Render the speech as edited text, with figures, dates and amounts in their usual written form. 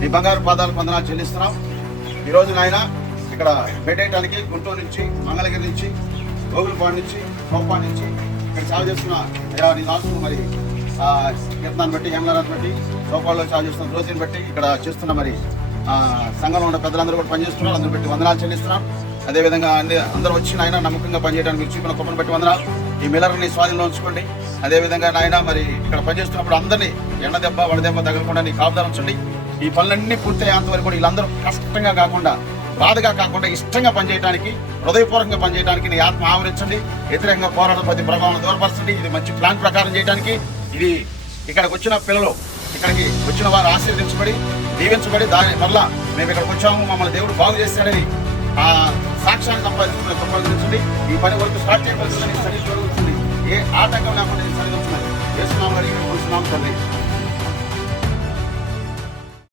నీ బంగారు పాదాలకు వందనాలు చెల్లిస్తున్నాం. ఈరోజు నాయన ఇక్కడ పెట్టేయడానికి గుంటూరు నుంచి, మంగళగిరి నుంచి, గోగులపాడు నుంచి, కోపాడు నుంచి ఇక్కడ సేవ చేస్తున్న నీ దాసులు మరి కీర్తనాన్ని బట్టి, హేమలారాన్ని బట్టి, కోపాల్లో సేవ చేస్తున్న రోజుని బట్టి ఇక్కడ చేస్తున్న మరి సంఘంలో ఉన్న పెద్దలందరూ కూడా పనిచేస్తున్నారు. అందరూ బట్టి వందనాలు చెల్లిస్తున్నాం. అదేవిధంగా అందరూ వచ్చి నాయన నమ్మకంగా పనిచేయడానికి మీరు చూపిన కృపను బట్టి వందనాలు. ఈ మిల్లర్ని స్వాధీనంలో ఉంచుకోండి. అదేవిధంగా నాయన మరి ఇక్కడ పనిచేస్తున్నప్పుడు అందరినీ ఎండ దెబ్బ వడదెబ్బ తగలకుండా నీ కాపుదల ఉంచండి. ఈ పనులన్నీ పూర్తయ్యేంత వరకు కూడా వీళ్ళందరూ కష్టంగా కాకుండా, బాధగా కాకుండా ఇష్టంగా పనిచేయడానికి, హృదయపూర్వకంగా పనిచేయడానికి నీ ఆత్మ ఆవరించండి. వ్యతిరేకంగా పోరాటం ప్రతి ప్రభావం దూరపరచండి. ఇది మంచి ప్లాన్ ప్రకారం చేయడానికి, ఇది ఇక్కడికి వచ్చిన పిల్లలు, ఇక్కడికి వచ్చిన వారు ఆశీర్వదించబడి, దీవించబడి, దాని వల్ల మేము ఇక్కడికి వచ్చాము, మమ్మల్ని దేవుడు బాగు చేశాడని ఆ సాక్ష్యాన్ని సంపాదించండి. ఈ పని వరకు స్టార్ట్ చేయవలసిందని సరిగ్గా జరుగుతుంది. ఏ ఆటంకం లేకుండా సరిదించున్నది. చేస్తున్నాం, అడిగి తండ్రి.